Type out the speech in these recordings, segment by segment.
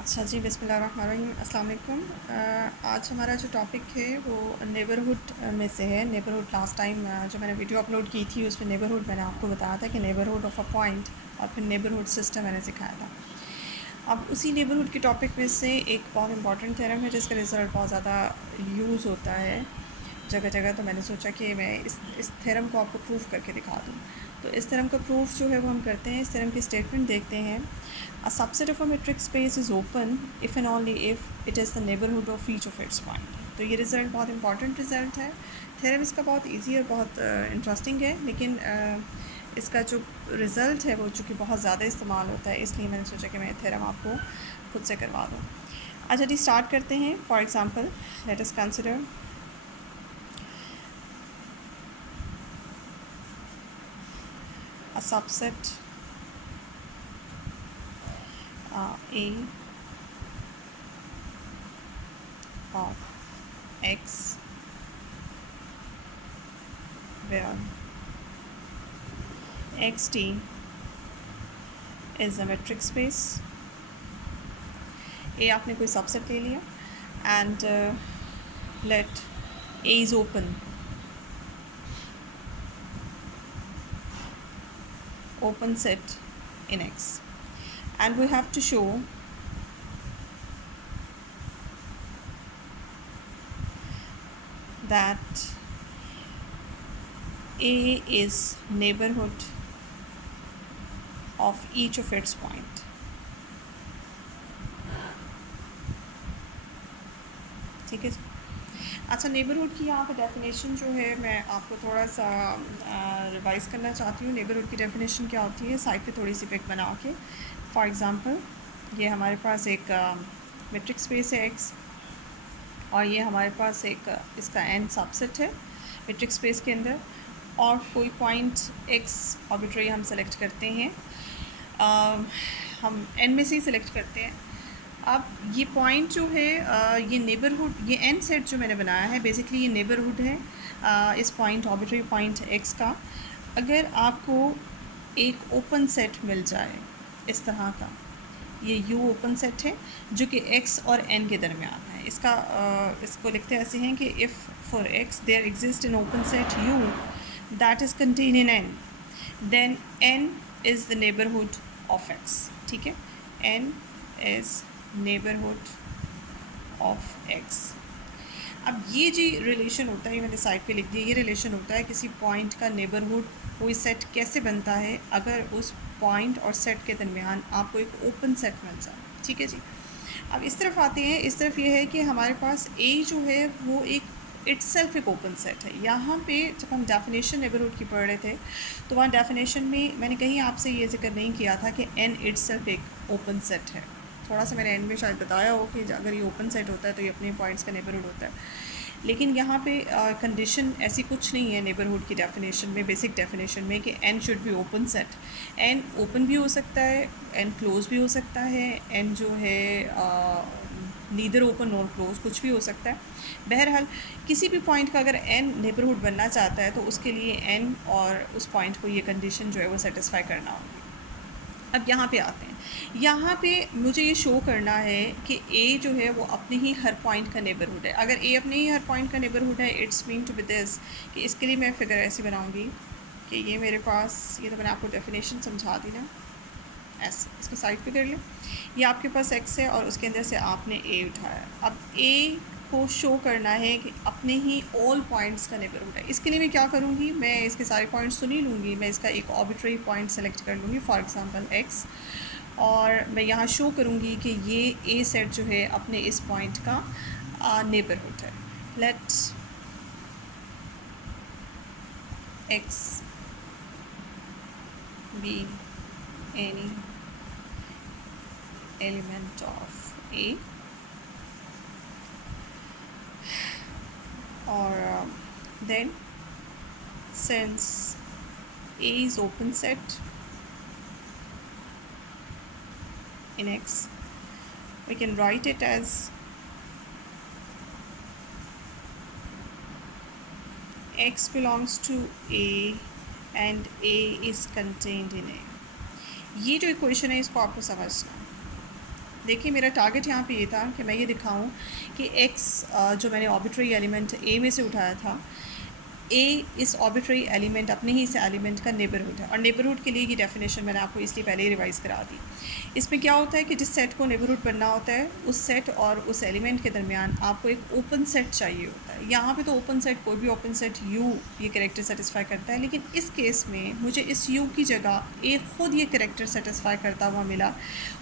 अच्छा जी, बिस्मिल्लाहिर्रहमानिर्रहीम, अस्सलाम वालेकुम। आज हमारा जो टॉपिक है वो नेबरहुड में से है। नेबरहुड लास्ट टाइम जो मैंने वीडियो अपलोड की थी उसमें नेबरहुड मैंने आपको बताया था कि नेबरहुड ऑफ अ पॉइंट और फिर नेबरहुड सिस्टम मैंने सिखाया था। अब उसी नेबरहुड के टॉपिक में से एक बहुत इंपॉर्टेंट थ्योरम है जिसका रिज़ल्ट बहुत ज़्यादा यूज़ होता है जगह जगह, तो मैंने सोचा कि मैं इस थ्योरम को आपको प्रूफ करके दिखा दूँ। तो इस थ्योरम का प्रूफ जो है वो हम करते हैं। इस थ्योरम की स्टेटमेंट देखते हैं। A subset of a metric space is open if and only if it is the neighbourhood of each of its point. तो ये रिज़ल्ट बहुत इंपॉर्टेंट रिज़ल्ट है। थ्योरम इसका बहुत ईजी और बहुत इंटरेस्टिंग है, लेकिन इसका जो रिज़ल्ट है वो चूँकि बहुत ज़्यादा इस्तेमाल होता है, इसलिए मैंने सोचा कि मैं थ्योरम आपको खुद से करवा दूँ। अच्छा जी, स्टार्ट करते हैं। For example, let us consider a subset A of X where xt is a metric space. A आपने कोई सबसेट ले लिया and let A is open set in X, and we have to show that A is neighborhood of each of its point. ठीक है। अच्छा, neighbourhood की यहाँ पे डेफिनेशन जो है मैं आपको थोड़ा सा रिवाइज़ करना चाहती हूँ। नेबरहुड की डेफिनेशन क्या होती है, साइड पे थोड़ी सी पिक बना के। फॉर एग्ज़ाम्पल, ये हमारे पास एक मेट्रिक स्पेस है एक्स, और ये हमारे पास एक इसका एन सबसेट है मेट्रिक स्पेस के अंदर, और कोई पॉइंट एक्स आर्बिट्रेरी हम सेलेक्ट करते हैं। हम एन में से ही सिलेक्ट करते हैं। अब ये पॉइंट जो है ये नेबरहुड, ये एन सेट जो मैंने बनाया है बेसिकली ये नेबरहुड है इस पॉइंट आर्बिट्रेरी पॉइंट एक्स का। अगर आपको एक ओपन सेट मिल जाए इस तरह का, ये यू ओपन सेट है जो कि एक्स और एन के दरमियान है। इसको लिखते ऐसे हैं कि if for x there exist in open set u that is contain in n, then n is the neighbourhood of x. ठीक है, n is neighbourhood of x. अब ये जो रिलेशन होता है, ये मैंने साइड पे लिख दिया, ये रिलेशन होता है किसी पॉइंट का नेबरहुड कोई सेट कैसे बनता है अगर उस पॉइंट और सेट के दरमियान आपको एक ओपन सेट मिल जाए। ठीक है जी। अब इस तरफ आते हैं। इस तरफ ये है कि हमारे पास ए जो है वो एक इट्सेल्फ एक ओपन सेट है। यहाँ पे जब हम डेफिनेशन नेबरहुड की पढ़ रहे थे तो वहाँ डेफिनेशन में मैंने कहीं आपसे ये जिक्र नहीं किया था कि एन इट्सेल्फ एक ओपन सेट है। थोड़ा सा मैंने एंड में शायद बताया हो कि अगर ये ओपन सेट होता है तो ये अपने पॉइंट्स का नेबरहुड होता है, लेकिन यहाँ पे कंडीशन ऐसी कुछ नहीं है नेबरहुड की डेफिनेशन में, बेसिक डेफिनेशन में, कि n should be open set. N open भी हो सकता है, एन क्लोज भी हो सकता है, एन जो है नीदर ओपन नॉर क्लोज, कुछ भी हो सकता है। बहरहाल किसी भी पॉइंट का अगर एन नेबरहुड बनना चाहता है तो उसके लिए एन और उस पॉइंट को ये कंडीशन जो है वो सेटिस्फाई करना होगी। अब यहाँ पे आते हैं। यहाँ पे मुझे ये शो करना है कि ए जो है वो अपने ही हर पॉइंट का नेबरहुड है। अगर ए अपने ही हर पॉइंट का नेबरहुड है, it's mean to be this कि इसके लिए मैं फिगर ऐसी बनाऊँगी कि ये मेरे पास, ये तो मैंने आपको डेफिनेशन समझा दी ना, ऐसे इसको साइड पे कर लिया। ये आपके पास एक्स है और उसके अंदर से आपने ए उठाया। अब ए को शो करना है कि अपने ही ऑल पॉइंट्स का नेबरहुड है। इसके लिए मैं क्या करूँगी, मैं इसके सारे पॉइंट्स तो नहीं लूँगी, मैं इसका एक आर्बिट्रेरी पॉइंट सेलेक्ट कर लूँगी, फॉर एग्जांपल एक्स, और मैं यहाँ शो करूँगी कि ये ए सेट जो है अपने इस पॉइंट का नेबरहुड है। Let's x be any element of A, or then since A is open set in X, we can write it as X belongs to A and A is contained in A। ये जो equation है इसको आपको समझना है। देखिए मेरा target यहाँ पे ये था कि मैं ये दिखाऊं कि x जो मैंने आर्बिट्रेरी एलिमेंट a में से उठाया था, ए इस आर्बिट्रेरी एलिमेंट अपने ही इस एलिमेंट का नेबरहुड है। और नेबरहुड के लिए ये डेफिनेशन मैंने आपको इसलिए पहले ही रिवाइज़ करा दी। इसमें क्या होता है कि जिस सेट को नेबरहुड बनना होता है, उस सेट और उस एलिमेंट के दरमियान आपको एक ओपन सेट चाहिए होता है। यहाँ पे तो ओपन सेट, कोई भी ओपन सेट यू ये करेक्टर सेटिस्फाई करता है, लेकिन इस केस में मुझे इस यू की जगह ए खुद ये करेक्टर सेटिस्फाई करता हुआ मिला।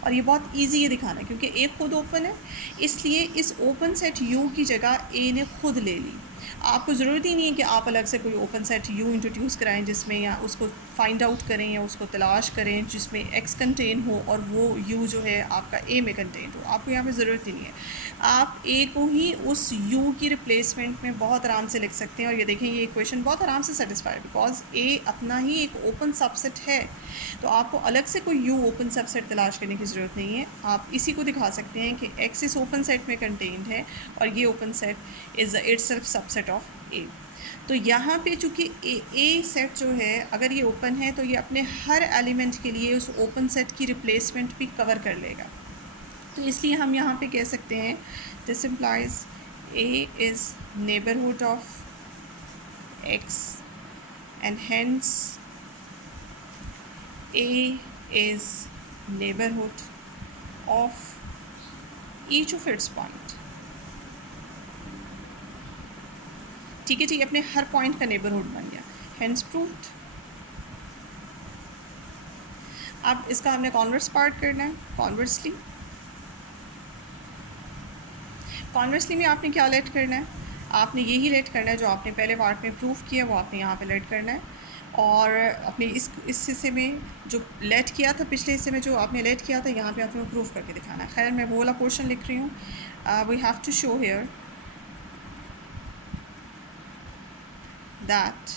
और ये बहुत ईजी है दिखाना, क्योंकि ए खुद ओपन है, इसलिए इस ओपन सेट यू की जगह ए ने खुद ले ली। आपको ज़रूरत ही नहीं है कि आप अलग से कोई ओपन सेट यू इंट्रोड्यूस कराएं जिसमें, या उसको फाइंड आउट करें या उसको तलाश करें जिसमें एक्स कंटेन हो और वो यू जो है आपका ए में कंटेन हो। आपको यहाँ पे ज़रूरत ही नहीं है। आप ए को ही उस यू की रिप्लेसमेंट में बहुत आराम से लिख सकते हैं। और ये देखें, ये इक्वेशन बहुत आराम से सेटिस्फाई है, बिकॉज ए अपना ही एक ओपन सबसेट है। तो आपको अलग से कोई यू ओपन सबसेट तलाश करने की ज़रूरत नहीं है। आप इसी को दिखा सकते हैं कि एक्स इस ओपन सेट में कंटेन्ड है और ये open set is itself subset of A. तो यहाँ पे चूँकि ए सेट जो है, अगर ये ओपन है तो ये अपने हर एलिमेंट के लिए उस ओपन सेट की रिप्लेसमेंट भी कवर कर लेगा। तो इसलिए हम यहाँ पे कह सकते हैं this implies A is neighbourhood of x and hence A is neighborhood of each of its point। ठीक है जी, अपने हर पॉइंट का नेबरहुड बन गया, हेंस प्रूव्ड। अब इसका हमने कॉन्वर्स पार्ट करना है। कॉन्वर्सली में आपने क्या लेट करना है? आपने यही लेट करना है जो आपने पहले पार्ट में प्रूव किया, वो आपने यहाँ पे लेट करना है। और अपने इस हिस्से में जो लेट किया था, पिछले हिस्से में जो आपने लेट किया था, यहाँ पे आपने प्रूव करके दिखाना है। खैर मैं वो वाला पोर्शन लिख रही हूँ। We have to show here that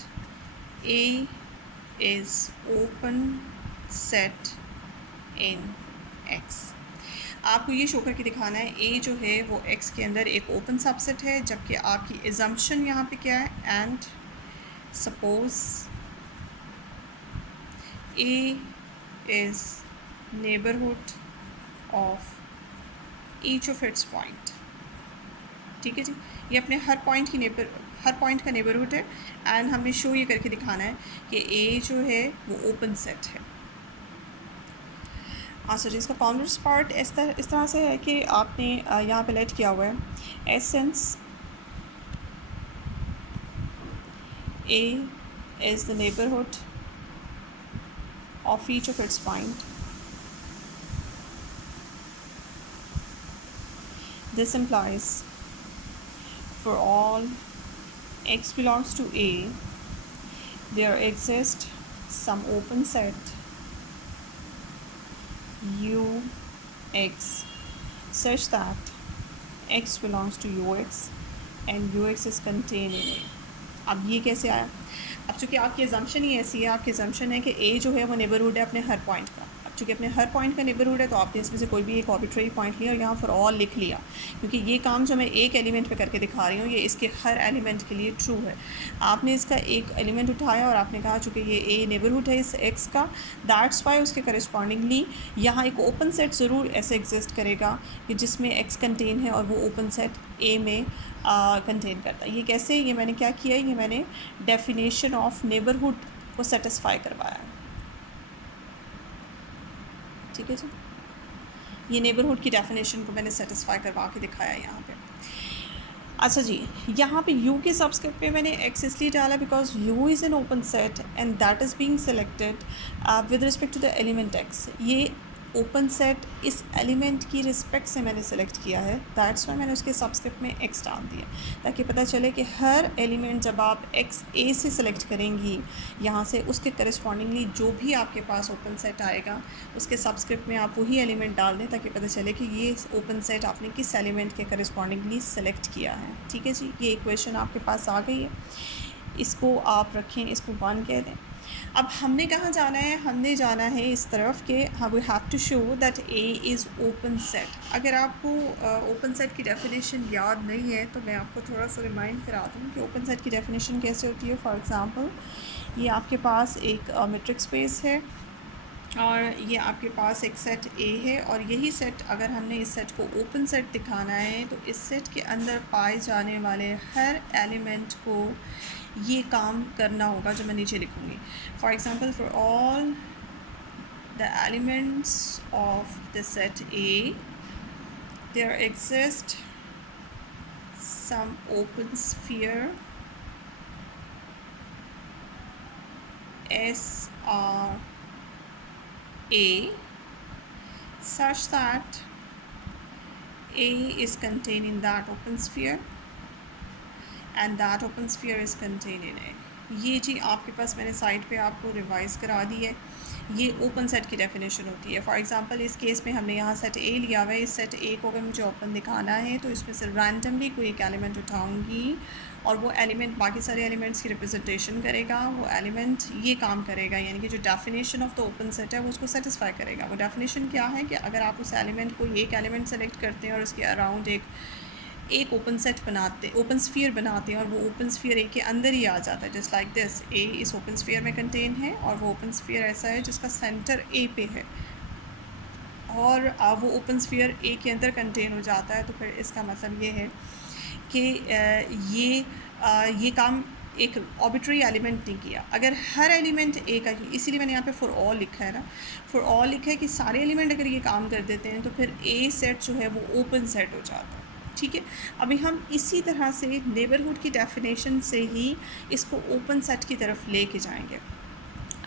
A is open set in X. आपको ये शो करके दिखाना है ए जो है वो एक्स के अंदर एक ओपन सबसेट है, जबकि आपकी एजम्पशन यहाँ पे क्या है? And suppose A is neighbourhood of each of its point. ठीक है जी, ये अपने हर पॉइंट का नेबरहुड है। एंड हमें शो ये करके दिखाना है कि ए जो है वो ओपन सेट है। अच्छा जी, इसका कॉन्वर्स पार्ट इस तरह से है कि आपने यहाँ पे लेट किया हुआ है essence A is the neighbourhood of each of its point। This implies for all x belongs to A, there exists some open set u x such that x belongs to ux and ux is contained in A। अब ये कैसे आया? अब चूँकि आपकी assumption ही ऐसी है, आपकी एजम्पशन है कि ए जो है वो नेबरहुड है अपने हर पॉइंट का। अब चूँकि अपने हर पॉइंट का नेबरहुड है, तो आपने इसमें से कोई भी एक आर्बिट्रेरी पॉइंट लिया और यहाँ फॉर ऑल लिख लिया, क्योंकि ये काम जो मैं एक एलिमेंट पे करके दिखा रही हूँ ये इसके हर एलिमेंट के लिए ट्रू है। आपने इसका एक एलिमेंट उठाया और आपने कहा चूँकि ये ए नेबरहुड है इस एक्स का, दैट्स वाई उसके करस्पॉन्डिंगली यहाँ एक ओपन सेट ज़रूर ऐसे एग्जिस्ट करेगा कि जिसमें एक्स कंटेन है और वो ओपन सेट ए में कंटेन करता है। ये कैसे? ये मैंने क्या किया है, ये मैंने डेफिनेशन ऑफ नेबरहुड को सेटिस्फाई करवाया है। ठीक है जी, ये नेबरहुड की डेफिनेशन को मैंने सेटिस्फाई करवा के दिखाया है यहाँ पे। अच्छा जी, यहाँ पे u के सबस्क्रिप्ट में मैंने x इसलिए डाला because u is an open set and that is being selected with respect to the element x। ये ओपन सेट इस एलिमेंट की रिस्पेक्ट से मैंने सेलेक्ट किया है, दैट्स वाई मैंने उसके सबस्क्रिप्ट में x डाल दिया, ताकि पता चले कि हर एलिमेंट जब आप x a से सेलेक्ट करेंगी यहाँ से, उसके करस्पॉन्डिंगली जो भी आपके पास ओपन सेट आएगा उसके सबस्क्रिप्ट में आप वही एलिमेंट डाल दें, ताकि पता चले कि ये ओपन सेट आपने किस एलिमेंट के करस्पॉन्डिंगली सेलेक्ट किया है। ठीक है जी, ये इक्वेशन आपके पास आ गई है, इसको आप रखें, इसको 1 कह दें। अब हमने कहाँ जाना है? हमने जाना है इस तरफ के we have to show that A is open set. अगर आपको ओपन सेट की डेफिनेशन याद नहीं है तो मैं आपको थोड़ा सा रिमाइंड करा दूँ कि ओपन सेट की डेफिनेशन कैसे होती है। फॉर एग्ज़ाम्पल, ये आपके पास एक मेट्रिक स्पेस है और ये आपके पास एक सेट ए है, और यही सेट अगर हमने इस सेट को ओपन सेट दिखाना है तो इस सेट के अंदर पाए जाने वाले हर एलिमेंट को ये काम करना होगा जो मैं नीचे लिखूँगी. For example, for all the elements of the set A there exist some open sphere SRA such that A is contained in that open sphere and that open sphere is contained in A. ये जी आपके पास मैंने side पे आपको revise करा दी है. ये open set की definition होती है. फॉर एग्जांपल, इस केस में हमने यहाँ सेट ए लिया हुआ है. इस सेट ए को अगर मुझे ओपन दिखाना है तो इसमें से रैंडमली कोई एक एलिमेंट उठाऊंगी और वो एलिमेंट बाकी सारे एलिमेंट्स की रिप्रेजेंटेशन करेगा. वो एलिमेंट ये काम करेगा, यानी कि जो definition of the open set है वो उसको सेटिस्फाई करेगा. वो डेफिनेशन क्या है कि अगर आप उस एलिमेंट को एक एलिमेंट सेलेक्ट करते हैं और उसके अराउंड एक ओपन सेट बनाते, ओपन स्फीयर बनाते हैं, और वो ओपन स्फीयर ए के अंदर ही आ जाता है. जस्ट लाइक दिस, ए इस ओपन स्फीयर में कंटेन है और वो ओपन स्फीयर ऐसा है जिसका सेंटर ए पे है, और वो ओपन स्फीयर ए के अंदर कंटेन हो जाता है. तो फिर इसका मतलब ये है कि ये काम एक आर्बिट्रेरी एलिमेंट नहीं किया. अगर हर एलिमेंट ए का ही, इसीलिए मैंने यहाँ पे फॉर ऑल लिखा है ना. फॉर ऑल लिखा है कि सारे एलिमेंट अगर ये काम कर देते हैं तो फिर ए सेट जो है वो ओपन सेट हो जाता है. ठीक है. अभी हम इसी तरह से नेबरहुड की डेफिनेशन से ही इसको ओपन सेट की तरफ लेके जाएंगे.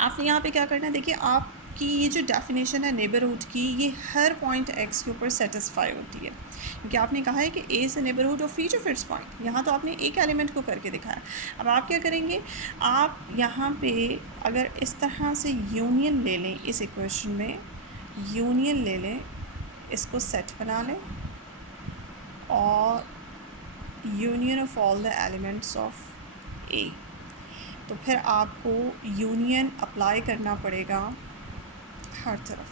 आपने यहाँ पे क्या करना है, देखिए आपकी ये जो डेफिनेशन है नेबरहुड की, ये हर पॉइंट एक्स के ऊपर सेटिस्फाई होती है, क्योंकि आपने कहा है कि A is the neighbourhood of each of its point. यहाँ तो आपने एक एलिमेंट को करके दिखाया. अब आप क्या करेंगे, आप यहाँ पे अगर इस तरह से यूनियन ले लें, इस इक्वेशन में यूनियन ले लें, इसको सेट बना लें और union of all the elements of A, तो फिर आपको यूनियन अप्लाई करना पड़ेगा हर तरफ.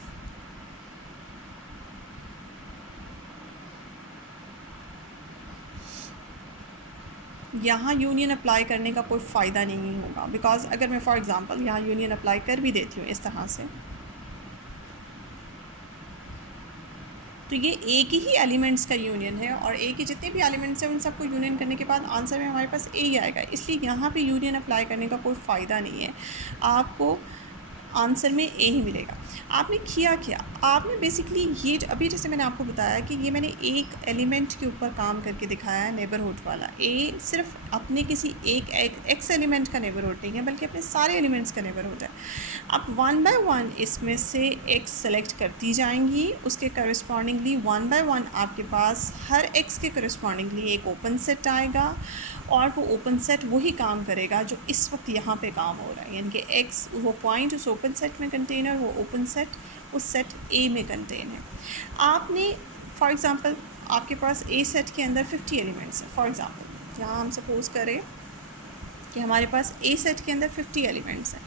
यहाँ यूनियन अप्लाई करने का कोई फ़ायदा नहीं होगा, बिकॉज़ अगर मैं फॉर एग्ज़ाम्पल यहाँ यूनियन अप्लाई कर भी देती हूँ इस तरह से, तो ये ए की ही एलिमेंट्स का यूनियन है, और ए के जितने भी एलिमेंट्स हैं उन सबको यूनियन करने के बाद आंसर में हमारे पास ए ही आएगा. इसलिए यहाँ पे यूनियन अप्लाई करने का कोई फ़ायदा नहीं है, आपको आंसर में ए ही मिलेगा. आपने किया क्या, आपने बेसिकली ये अभी जैसे मैंने आपको बताया कि ये मैंने एक एलिमेंट के ऊपर काम करके दिखाया है नेबरहुड वाला. ए सिर्फ अपने किसी एक एक्स एलिमेंट का नेबरहुड नहीं है, बल्कि अपने सारे एलिमेंट्स का नेबरहुड है. आप वन बाय वन इसमें से एक्स सेलेक्ट करती जाएंगी, उसके करस्पॉन्डिंगली वन बाय वन आपके पास हर एक्स के करस्पॉन्डिंगली एक ओपन सेट आएगा, और वो ओपन सेट वही काम करेगा जो इस वक्त यहाँ पे काम हो रहा है, यानी कि एक्स वो पॉइंट उस ओपन सेट में कंटेन है, वो ओपन सेट उस सेट ए में कंटेन है. आपने फॉर एग्ज़ाम्पल आपके पास ए सेट के अंदर 50 एलिमेंट्स हैं. फॉर एग्ज़ाम्पल यहाँ हम सपोज़ करें कि हमारे पास ए सेट के अंदर 50 एलिमेंट्स हैं.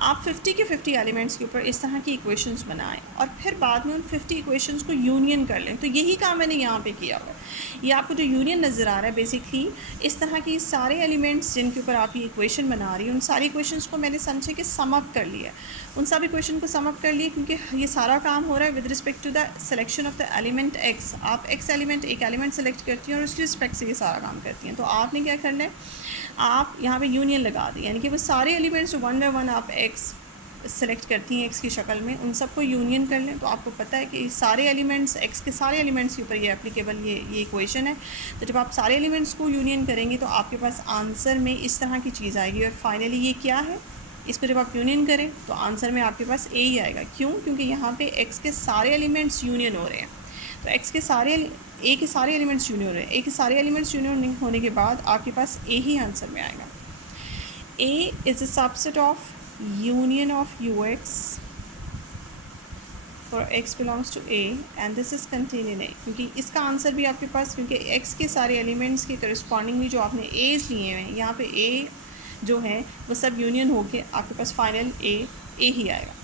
आप 50 के 50 एलिमेंट्स के ऊपर इस तरह की इक्वेशंस बनाएं और फिर बाद में उन 50 इक्वेशंस को यूनियन कर लें. तो यही काम मैंने यहाँ पे किया हुआ है. ये आपको जो यूनियन नज़र आ रहा है, बेसिकली इस तरह की सारे एलिमेंट्स जिनके ऊपर आप ये इक्वेशन बना रही हैं, उन सारी इक्वेशंस को मैंने समझे कि सम अप कर लिया. उन सब इक्वेशन को सम अप कर लिए, क्योंकि ये सारा काम हो रहा है with respect to the selection of the element x. आप एक्स एलिमेंट एक एलिमेंट सेलेक्ट करती हैं और उसकी रिस्पेक्ट से ये सारा काम करती हैं. तो आपने क्या करना है, आप यहाँ पे यूनियन लगा दी, यानी कि वो सारे एलिमेंट्स जो वन बाय वन आप एक्स सेलेक्ट करती हैं एक्स की शक्ल में, उन सबको यूनियन कर लें. तो आपको पता है कि सारे एलिमेंट्स एक्स के सारे एलिमेंट्स के ऊपर ये एप्लीकेबल ये इक्वेशन है. तो जब आप सारे एलिमेंट्स को यूनियन करेंगे तो आपके पास आंसर में इस तरह की चीज़ आएगी. और फाइनली ये क्या है, इसको जब आप यूनियन करें तो आंसर में आपके पास ए ही आएगा. क्यों? क्योंकि यहाँ पे एक्स के सारे एलिमेंट्स यूनियन हो रहे हैं. तो एक्स के सारे ए के सारे एलिमेंट्स यूनियन हो रहे हैं. ए के सारे एलिमेंट्स यूनियन होने के बाद आपके पास ए ही आंसर में आएगा. A is a subset of union of ux for x belongs to a and this is contained in a. क्योंकि इसका आंसर भी आपके पास, क्योंकि x के सारे एलिमेंट्स के करस्पॉन्डिंगली जो आपने a's लिए हैं, यहाँ पे a जो है वो सब यूनियन होके आपके पास फाइनल a ही आएगा.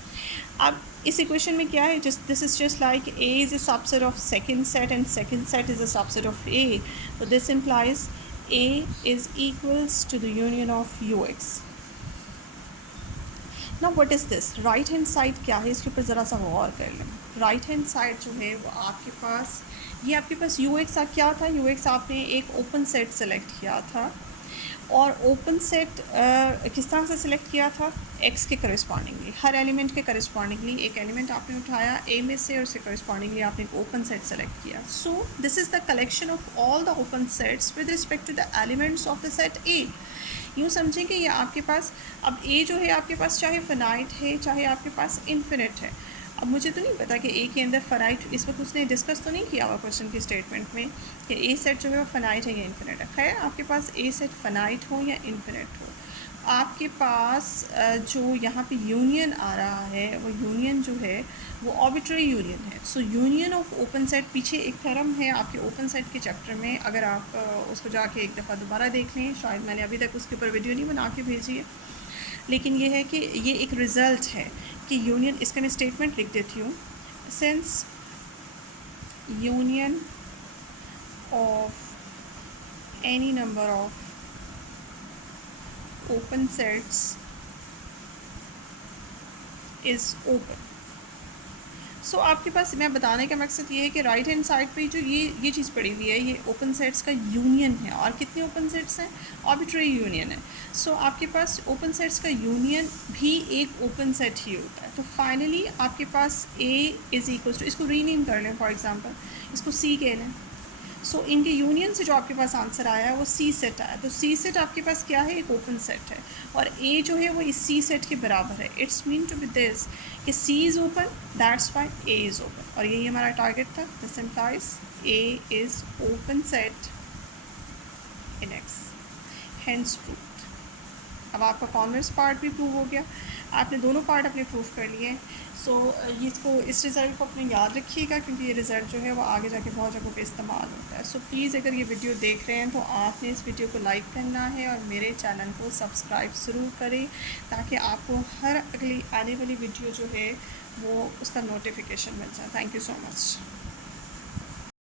अब इस इक्वेशन में क्या है, just this is just like a is a subset of second set and second set is a subset of a. तो this implies a is equals to the union of ux. ना what is this, right hand side क्या है, इसके ऊपर ज़रा सा गौर कर लें। राइट हैंड साइड जो है वो आपके पास, ये आपके पास यू एक्स क्या था, यू एक्स आपने एक ओपन सेट सेलेक्ट किया था, और ओपन सेट किस तरह से सिलेक्ट किया था, एक्स के करस्पॉन्डिंगली, हर एलिमेंट के करस्पॉन्डिंगली एक एलिमेंट आपने उठाया ए में से और उसके करस्पॉन्डिंगली आपने एक ओपन सेट सेलेक्ट किया। So this is the collection of all the open sets with respect to the elements of the set A. यूँ समझें कि ये आपके पास, अब ए जो है आपके पास चाहे फिनाइट है चाहे आपके पास इन्फिनिट है। अब मुझे तो नहीं पता कि ए के अंदर फनाइट, इस वक्त उसने डिस्कस तो नहीं किया हुआ क्वेश्चन की स्टेटमेंट में कि ए सेट जो है वो फनाइट है या इन्फिनिट है। खैर आपके पास ए सेट फनाइट हो या इन्फिनिट हो, आपके पास जो यहाँ पे यूनियन आ रहा है वो यूनियन जो है वो आर्बिट्रेरी यूनियन है। सो यूनियन ऑफ ओपन सेट, पीछे एक थ्योरम है आपके ओपन सेट के चैप्टर में, अगर आप उसको जाके एक दफ़ा दोबारा देख लें, शायद मैंने अभी तक उसके ऊपर वीडियो नहीं बना के भेजी है, लेकिन ये है कि ये एक रिज़ल्ट है कि यूनियन, इसका मैं स्टेटमेंट लिख देती हूँ, since union of any number of open sets is open. So आपके पास, मैं बताने का मकसद ये है कि राइट हैंड साइड पे जो ये चीज़ पड़ी हुई है, ये ओपन सेट्स का यूनियन है। और कितने ओपन सेट्स हैं, आर्बिट्रेरी यूनियन है। सो आपके पास ओपन सेट्स का यूनियन भी एक ओपन सेट ही होता है। तो फाइनली आपके पास ए इज़ इक्वल टू, इसको रीनेम कर लें, फॉर एग्जांपल इसको सी कह लें। सो इनके यूनियन से जो आपके पास आंसर आया है वो सी सेट आया। तो सी सेट आपके पास क्या है, एक ओपन सेट है, और ए जो है वो इस सी सेट के बराबर है। It's mean to be this कि C is open, that's why A is open, और यही हमारा टारगेट था। This implies A is open set in X, hence proved. अब आपका कॉन्वर्स पार्ट भी प्रूव हो गया, आपने दोनों पार्ट अपने प्रूव कर लिए हैं। सो इसको, इस रिज़ल्ट को अपने याद रखिएगा, क्योंकि ये रिज़ल्ट जो है वो आगे जाके बहुत जगहों पे इस्तेमाल होता है। सो प्लीज़ अगर ये वीडियो देख रहे हैं तो आपने इस वीडियो को लाइक करना है और मेरे चैनल को सब्सक्राइब ज़रूर करें, ताकि आपको हर अगली आने वाली वीडियो जो है वो उसका नोटिफिकेशन मिल जाए। Thank you so much.